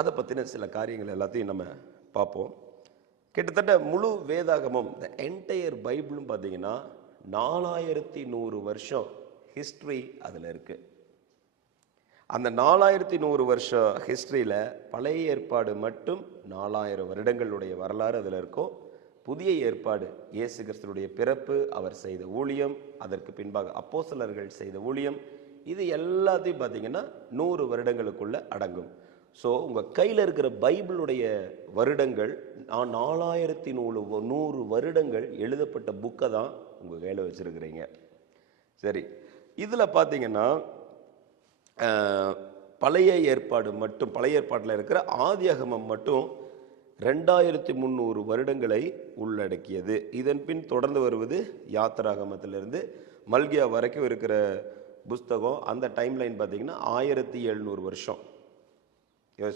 அதை பற்றின சில காரியங்கள் எல்லாத்தையும் நம்ம பார்ப்போம். கிட்டத்தட்ட முழு வேதாகமும் த என்டையர் பைபிளும் பார்த்தீங்கன்னா 4100 வருஷம் ஹிஸ்ட்ரி அதில் இருக்குது. அந்த 4100 வருஷம் ஹிஸ்ட்ரியில் பழைய ஏற்பாடு மட்டும் 4000 வருடங்களுடைய வரலாறு அதில் இருக்கும். புதிய ஏற்பாடு இயேசு கிறிஸ்துவுடைய பிறப்பு, அவர் செய்த ஊழியம், அதற்கு பின்பாக அப்போஸ்தலர்கள் செய்த ஊழியம், இது எல்லாத்தையும் பார்த்தீங்கன்னா 100 வருடங்களுக்குள்ள அடங்கும். ஸோ உங்கள் கையில் இருக்கிற பைபிளுடைய வருடங்கள் 4100 வருடங்கள் எழுதப்பட்ட புக்கை தான் உங்கள் கையில் வச்சுருக்கிறீங்க. சரி, இதில் பார்த்தீங்கன்னா பழைய ஏற்பாடு மட்டும், பழைய ஏற்பாட்டில் இருக்கிற ஆதியாகமம் மட்டும் 2300 வருடங்களை உள்ளடக்கியது. இதன் பின் தொடர்ந்து வருவது யாத்திராகமத்திலிருந்து மல்கியா வரைக்கும் இருக்கிற புஸ்தகம். அந்த டைம்லைன் பார்த்தீங்கன்னா 1700 வருஷம்.